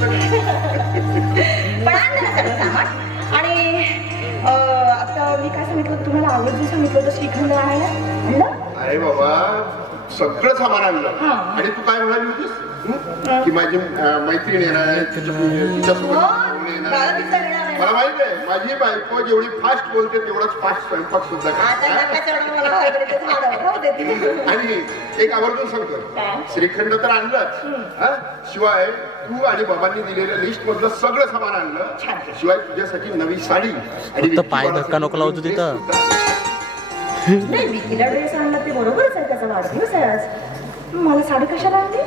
पण आणलं ना सगळं सामान. आणि आता मी काय सांगितलं तुम्हाला आवर्जून सांगितलं होतं श्रीखंड आणायला, आणलं? अरे बाबा सगळं सामान आणलं. हा. आणि तू काय म्हणाली होतीस की माझी मैत्रीण येणार आहे, तिच्यासोबत बोलणं येणार मला आहे. तिचं येणार आहे. मला माहित आहे माझी बायको जेवढी फास्ट बोलते तेवढाच फास्ट स्वयंपाक सुद्धा आता करते. नका चढवू मला वगैरे ते झाडं राहू दे तिथे. आणि एक आवर्जून सांगतो काय? श्रीखंड तर आणलंच, हा? शिवाय तू आणि बाबांनी दिलेल्या लिस्ट मधलं सगळं सामान आणलं. छान. शिवाय तुझ्यासाठी नवी साडी आणि फक्त पाय धक्का नको लावतो तिथं. नाही मी तिला ड्रेस आणला ते बरोबरच आहे, त्याचा वाढदिवस आहे आज. मला साडी कशाला आणली?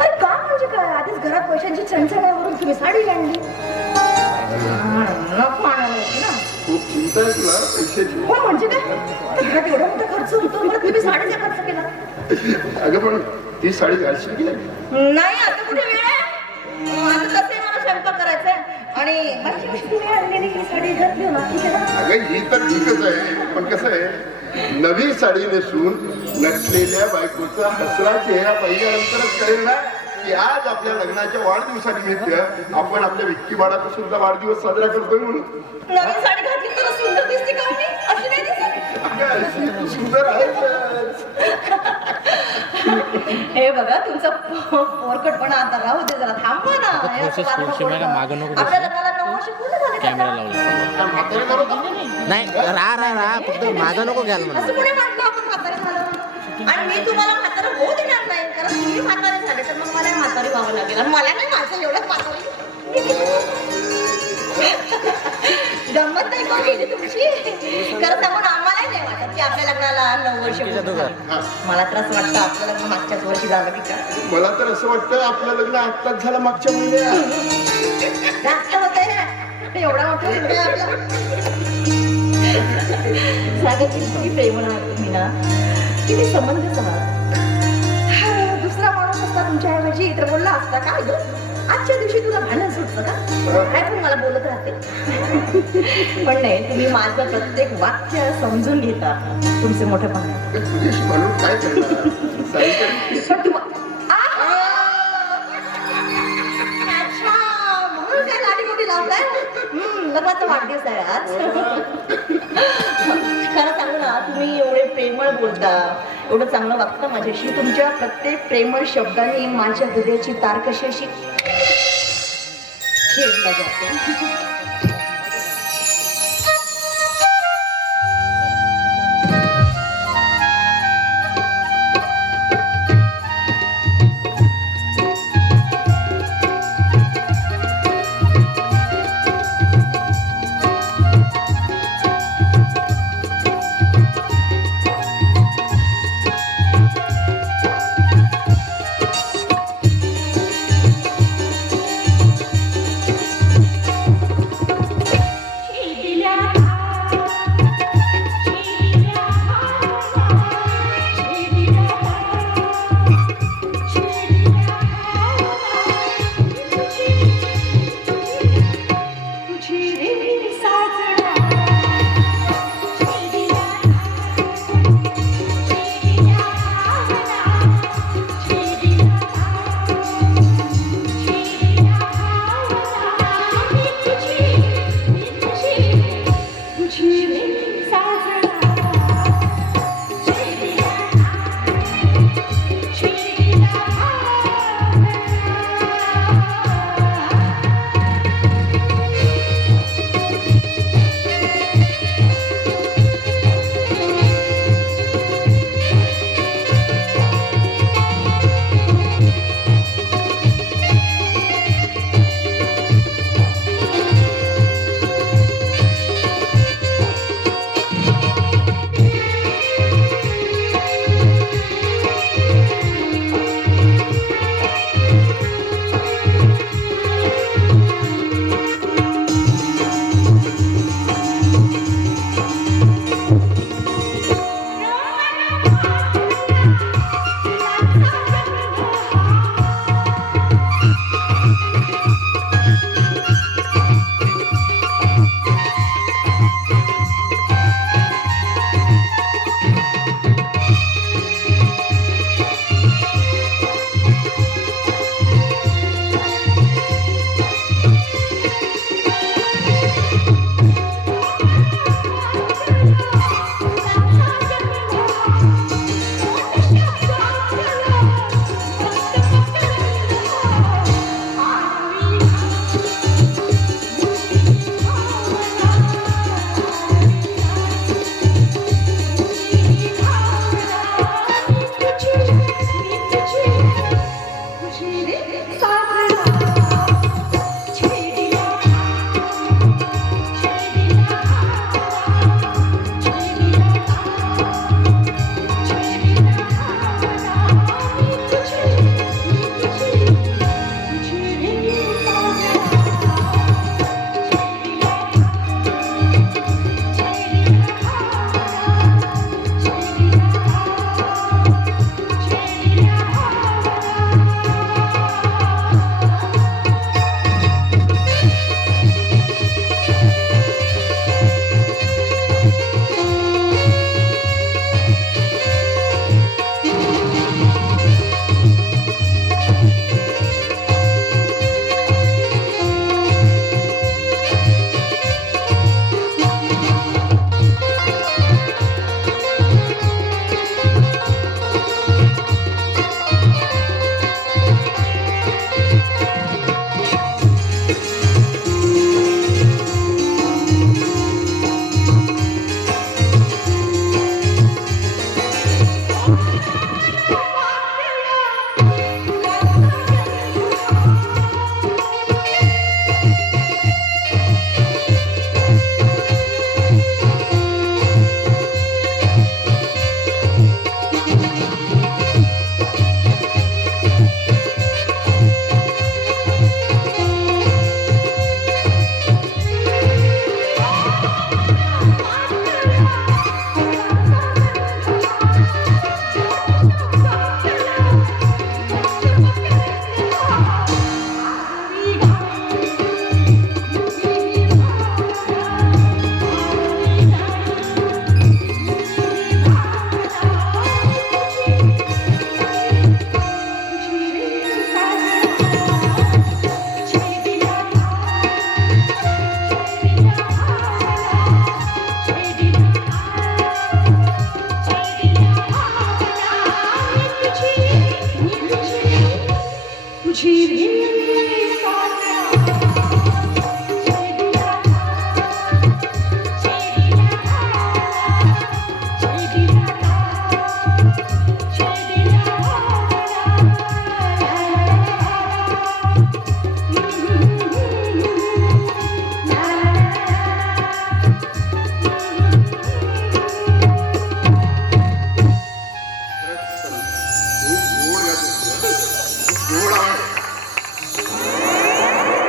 अरे का म्हणजे काय, आधीच घरात पैशांची चणचण आहे, वरून तुम्ही साडी आणली. नको आणायला होती ना. खूप चिंता आहे तुला पैशाची. हो म्हणजे काय, घरात एवढा मोठा खर्च होतो, मला तुम्ही साडीचा खर्च केला. अगं पण ती साडी घालशील की नाही? नाही आता कुठे वेळ आहे, आता तसे मला स्वयंपाक करायचा आहे. आणि माझी अशी तुम्ही आणलेली ही साडी घातली ना, ठीक आहे ना? अगं ही तर ठीकच आहे, पण कसं आहे नवी साडी नेसून नटलेल्या बायकोचा हसरा चेहरा पाहिल्यानंतरच कळेल ना की आज आपल्या लग्नाच्या वाढदिवसानिमित्त आपण आपल्या विक्की बाळाचा सुद्धा वाढदिवस साजरा करतोय म्हणून. नवीन साडी घातली तर सुंदर दिसते का मी? अशी नाही दिसत. अगं, अशी तू सुंदर आहेस. हे बघा तुमचा पोरकटपणा आता राहू दे, जरा थांबवा ना. हे असं प्रोसेस वाजणं पुढची पडतं. मागं नको आपल्या लग्नाला 9 वर्ष पूर्ण झाले. कॅमेरा लावला. काय म्हातारे झालो का? नाही राहा फक्त माझं नको घ्याल असं मला. कोणी म्हटलं आपण म्हातारे झालं? आणि मी तुम्हाला म्हातारं होऊ देणार नाही, कारण तुम्ही म्हातारे झाले तर मग मला म्हातारी व्हावं लागेल. आणि मला नाही माझं एवढंच म्हातारी. गंमत नाही का केली तुमची? खरं सांगून आम्हालाही नाही वाटत की आपल्या लग्नाला 9 वर्ष पूर्ण झाली. मला तर असं वाटतं आपलं लग्न मागच्याच वर्षी झालं की काय. मला तर असं वाटतं आपलं लग्न आत्ताच झालं मागच्या महिन्यात. जास्त होतंय ना, एवढा मोठा मुलगा आहे आपला. सागर किती प्रेमळ आहात तुम्ही ना, किती संबंध आहात. दुसरा माणूस असता तुमच्याऐवजी तर बोलला असता काय ग आजच्या दिवशी तुला भांडण सुटतं का, काय पण मला बोलत राहते. पण नाही, तुम्ही माझं प्रत्येक वाक्य समजून घेता. तुमचे मोठेपण तुझ्याशी म्हणून काय करणार साईकडे. पण अच्छा, म्हणून काय लाडीगोडी लावताय. लग्नाचा वाढदिवस आहे आज. खरं सांगू ना, तुम्ही एवढे प्रेमळ बोलता, एवढं चांगलं वागता माझ्याशी. तुमच्या प्रत्येक प्रेमळ शब्दाने माझ्या हृदयाची तार कशी अशी खेळला जाते.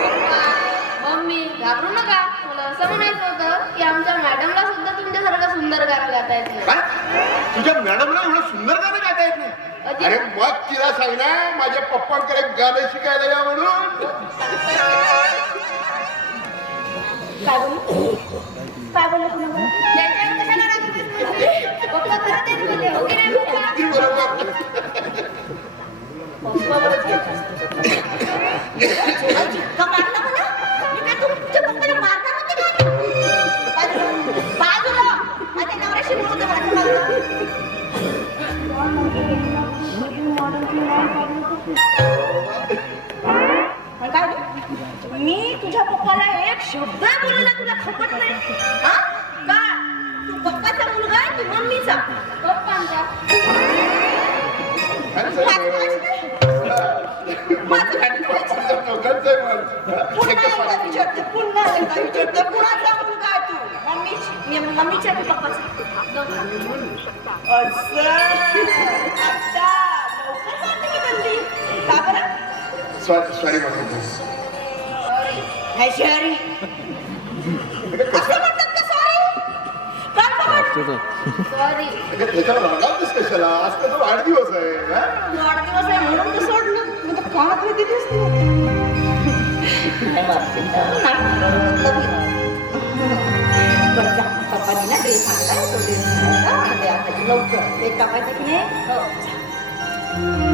मम्मी घाबरू नका. मला असं म्हणायचं होतं की आमच्या मॅडमला सुद्धा तुमच्यासारखं सुंदर गाणं गाता येत नाही. काय तुझ्या मॅडमला एवढं सुंदर गाणं गाता येत नाही? अरे मग तिला सांग ना माझ्या पप्पांकडे गाणं शिकायला या म्हणून. काय बोलू काय बोलू तुला त्याच्यावर कशाला रागवतेस? पप्पा खरं तेच बोलले, हो की नाही पप्पा? ती बरोबर. झटका मारला मला मी काय तुमच्या पप्पाला मारणार होते का बाजूला माझ्या नवऱ्याशी बोलत काय मी तुझ्या पप्पाला एक शब्द बोलला तुला खपत नाही हा का तू पप्पाचा मुलगा आहे की मम्मीचा पप्पांचा. पुन्हा एकदा विचारते कुणाचा मुलगा आहे तू मम्मीच्या की पप्पाचा असं आता लवकर वाटते की जल्दी का बरं सॉरी नाही शहरी असं म्हणतात का सॉरी सॉरी. त्याच्यावर रागावतेस कशाला? आज तर तो वाढदिवस आहे हा? वाढदिवस आहे म्हणून तर सोडलं मग तर कानात वेधी दिसते बरं जा पप्पानी ना ड्रेस आणलाय तो ड्रेस लवकर ते कापायचं की नाही हो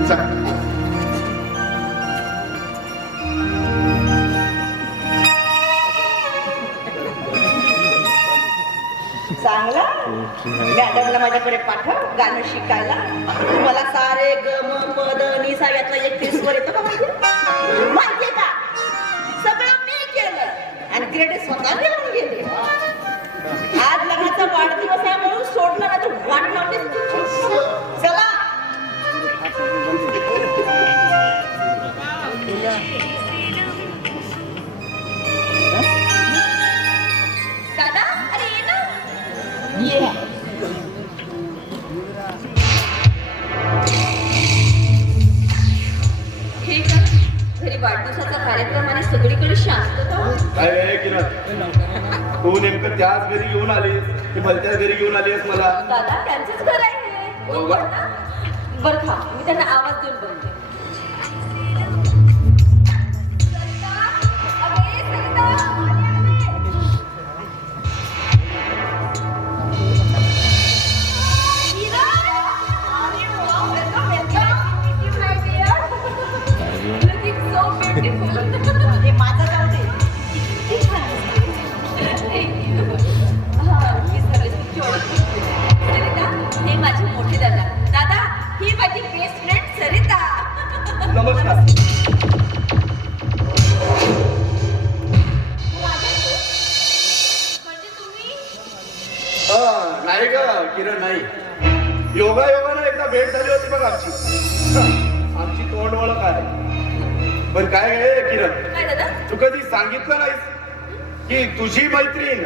चल. चांगला मॅडमला माझ्याकडे पाठव गाणं शिकायला. मला सारे ग म प द नि सा यातला 31 वर येतं का माहितीये का? सगळं मी केलं आणि क्रेडिट स्वतः घेऊन गेले. आज लग्नाचा वाढदिवस आहे म्हणून सोडलं ना तर वाट लावते. चला दादा अरे ये ना ये हे का घरी वाढदिवसाचा कार्यक्रम आणि सगळीकडे शांतता. काय किरण तू नेमकं त्याच घरी घेऊन आलीस की भलत्याच घरी घेऊन आलीस मला? दादा त्यांचंच घर आहे हे. हो का? बरं खा मी त्यांना आवाज देऊन बोलते. हे माझं जाऊ दे. किती छान दिसते. हा, मी सगळ्याची तुमची ओळख करून देते. सरिता, हे माझे मोठे दादा. दादा, ही माझी बेस्ट फ्रेंड सरिता. नमस्कार. म्हणजे तुम्ही नाही का किरण नाही. योगायोगानं एकदा भेट झाली होती बघ आमची तोंड ओळख आहे. पण काय आहे किरण, काय दादा? तू कधी सांगितलं नाहीस की तुझी मैत्रीण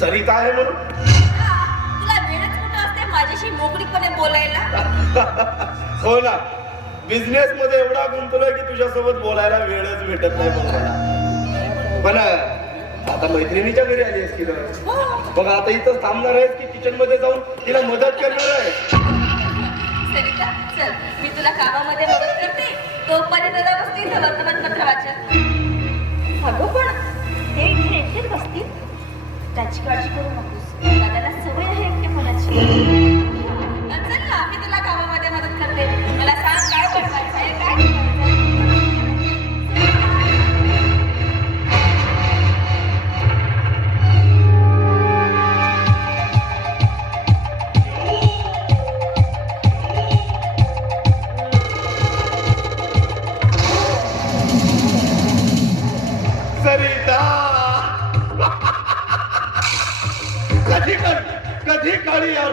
सरिता आहे म्हणून? तुला वेळच कुठं असते माझ्याशी मोकळीपणे बोलायला? हो ना, बिझनेस मध्ये एवढा गुंतलोय की तुझ्यासोबत बोलायला वेळच भेटत नाही मला. पण आता मैत्रिणीच्या घरी आली आहेस किरण, बघ आता इथं थांबणार आहेस की किचन मध्ये जाऊन तिला मदत करणार आहे? सरिता चल मी तुला कामामध्ये मदत करते. तोपर्यंत दादा बसतील वर्तमानपत्र वाचत. अगं पण ते इथे एकटेच बसतील. त्याची काळजी करू नकोस. दादाला सवय आहे एकटेपणाची. चल ना मी तुला कामामध्ये मदत करते. मला सांग काय बनवायचं आहे काय?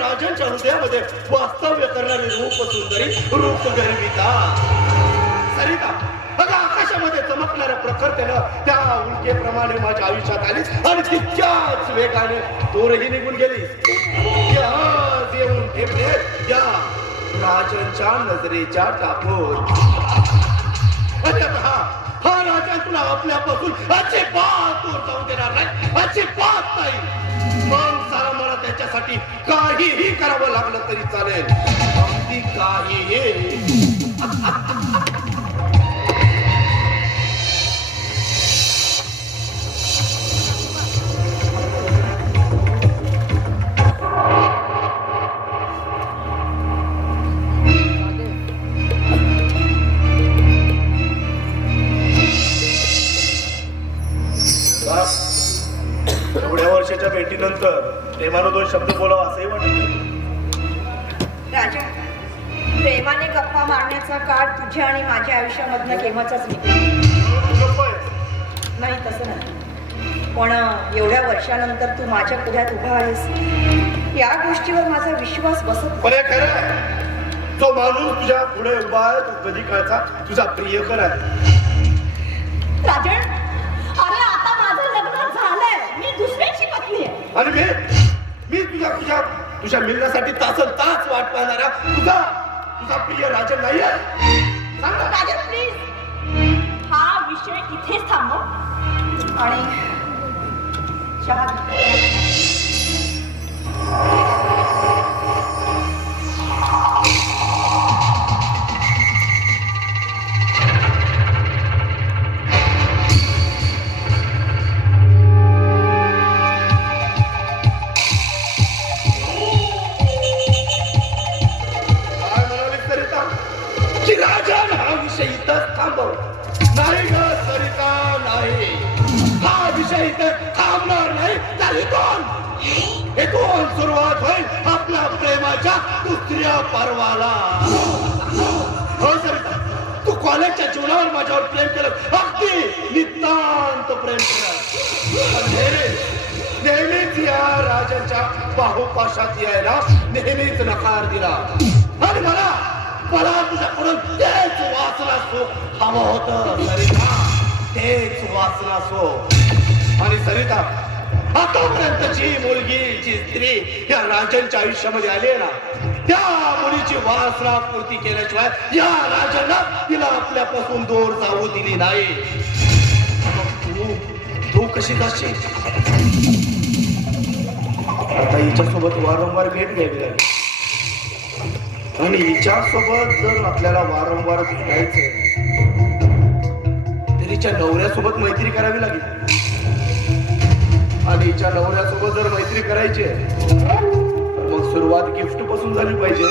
राजांच्या हृदयामध्ये वास्तव्य करणारी रूप सुंदरी रूप गर्विता सरिता अगं आकाशामध्ये चमकणाऱ्या प्रखरतेनं त्या उल्केप्रमाणे माझ्या आयुष्यात आलीस आणि तितक्याच वेगाने तोरही निघून गेलीस. आज येऊन ठेपले या राजांच्या नजरेच्या टाकून. आणि आता हा राजा तुला आपल्यापासून अजिबात दूर जाऊ देणार नाही, अजिबात नाही. मग सारा मला त्याच्यासाठी काहीही करावं लागलं तरी चालेल, अगदी काहीही. एवढ्या वर्षाच्या भेटीनंतर प्रेमानं 2 शब्द बोलावं असंही वाटत. राजा, प्रेमाने गप्पा मारण्याचा काळ तुझ्या आणि माझ्या आयुष्यामधनं केव्हाचाच नाही. तसं नाही, पण एवढ्या वर्षानंतर तू माझ्या पुढ्यात उभा आहेस या गोष्टीवर माझा विश्वास बसत. पण हे खरं आहे, जो माणूस तुझ्या पुढे उभा आहे तो कधी काळचा तुझा प्रियकर आहे. राजन, अरे आता माझं लग्न झालंय, मी दुसऱ्याची पत्नी आहे. आणि मी तुझ्या मिलनासाठी तास वाट पाहणारा तुझा प्रिय राजन नाही आहे. सांग ना. राजन प्लीज, हा विषय इथेच थांबव आणि चहा घे. नाही ग सरिता, नाही. हा विषय इथे थांबणार नाही. इथून सुरुवात होईल आपल्या प्रेमाच्या दुसऱ्या पर्वाला. हो सरिता, तू कॉलेजच्या जीवनावर माझ्यावर प्रेम केलं, अगदी नितांत प्रेम केलं. नेहमीच या राजांच्या बाहुपाशात यायला नेहमीच नकार दिला. आणि मला तुझ्याकडून तेच वासना सुख हवं होतं सरिता, तेच वासना सुख. आणि सरिता, आतापर्यंतची मुलगी जी स्त्री या राजांच्या आयुष्यामध्ये आली आहे ना, त्या मुलीची वासना पूर्ती केल्याशिवाय या राजांना तिला आपल्यापासून दूर जाऊ दिली नाही. तू कशी जाशील? आता हिच्यासोबत वारंवार भेट घ्यावी लागेल. आणि हिच्यासोबत जर आपल्याला वारंवार भेटायचं तर हिच्या नवऱ्यासोबत मैत्री करावी लागेल. आणि हिच्या नवऱ्यासोबत जर मैत्री करायची तर मग सुरुवात गिफ्ट पासून झाली पाहिजे.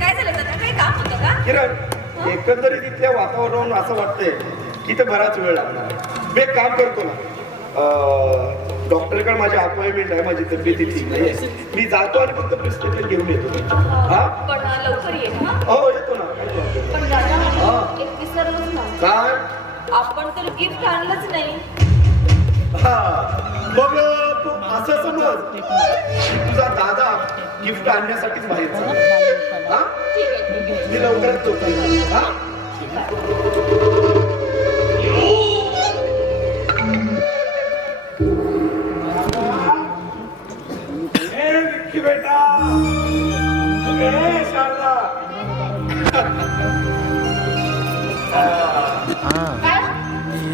काय झालं दादा, काही काम होतं का? किरण, एकंदरीत इथल्या वातावरणावरून असं वाटतंय की इथं बराच वेळ लागणार आहे. मी एक काम करतो ना, डॉक्टरकडे माझी अपॉइंटमेंट आहे, माझी तब्येती ठीक नाही, मी जातो आणि फक्त प्रिस्क्रिप्शन घेऊन येतो. हा, पण लवकर ये ना. हो येतो ना. पण दादा, एक विसरलोच ना. काय? आपण तर गिफ्ट आणलंच नाही. हा, मग तू असं समज तुझा दादा गिफ्ट आणण्यासाठीच बाहेर चालला. हा, मी लवकरच येतो. हा, बेटा शारदा.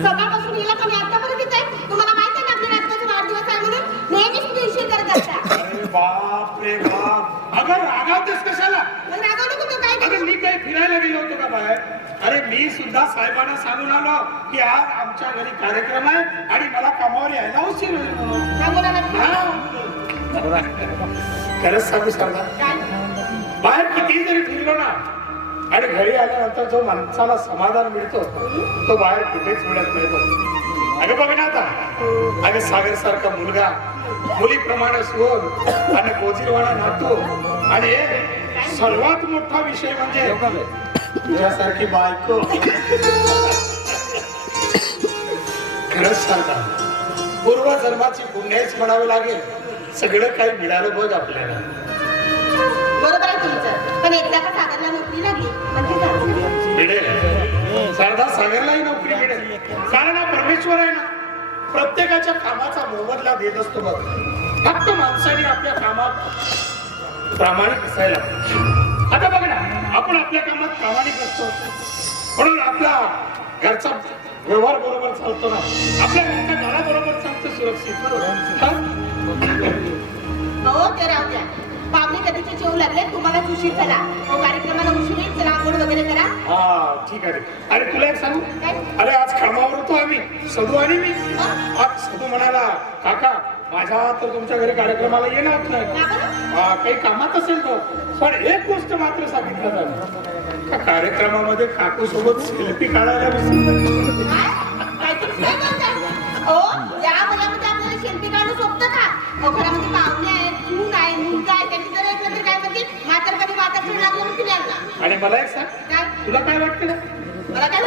सकाळपासून हिला कमी आतापर्यंत येत आहे. तुम्हाला माहिती आहे ना आपल्या नातवाचा वाढदिवस आहे म्हणून नेहमीच स्पेशल करत असता. अरे बाप रे बाप, अगं रागावतेस कशाला? रागावलं कुठं काय? अगं मी काही फिरायला गेलो होतो का बाहेर? अरे मी सुद्धा साहेबांना सांगून आलो की आज आमच्या घरी कार्यक्रम आहे आणि मला कामावर यायला उशीर होईल म्हणून. सांगून आला? खरंच सांगू सांगा, बाहेर किती जरी फिरलो ना आणि घरी आल्यानंतर जो माणसाला समाधान मिळतो तो बाहेर कुठेच मिळत नाही. अगं बघ ना आता, अगं सागर सारखा मुलगा, मुलीप्रमाणे सोन आणि गोजीरवाणा नातू, आणि सर्वात मोठा विषय म्हणजे तुझ्यासारखी बायको. खरंच सांगा, पूर्वजन्माची पुण्याच म्हणावं लागेल. सगळं काही मिळालं बघ आपल्याला. बरोबर आहे तुमचं, पण एकदा का सागरला नोकरी लागली म्हणजे झालं. मिळेल, सारदा सागरलाही नोकरी मिळेल. कारण हा परमेश्वर आहे ना, प्रत्येकाच्या कामाचा मोबदला देत असतो बघ. फक्त माणसाने आपल्या कामात प्रामाणिक असायला पाहिजे. आता बघ ना, आपण आपल्या कामात प्रामाणिक असतो म्हणून आपला घरचा व्यवहार बरोबर चालतो ना, आपल्या घरच्या घराबरोबर चालतो सुरक्षित. हा? हो ते राहू द्या, पाहुणे कधीचे जेवू लागले, तुम्हाला उशीर झाला. हो कार्यक्रमाला उशीर येईल, चला आंघोळ वगैरे करा. हा ठीक आहे. अरे तुला एक सांगू, काय? अरे आज कामावर होतो आम्ही, सदू आणि मी. आज सदू म्हणाला, काका माझ्या तर तुमच्या घरी कार्यक्रमाला येणं होत नाही. का बरं? हा, काही कामात असेल तो. पण एक गोष्ट मात्र सांगितलं झालं, का कार्यक्रमामध्ये काकू सोबत सेल्फी काढायला विसरलं. काय तुम्ही काय बोलताय? हो या वयामध्ये आपल्याला सेल्फी काढणं सोपतं का? अहो घरामध्ये पाहुणे आहेत, सून आहे, मुलगा आहे, त्यांनी जर ऐकलं तर काय म्हणतील, म्हातारपणी माता लागलं म्हणतील यांना. आणि मला एक सांग, काय? तुला काय वाटतं? मला काय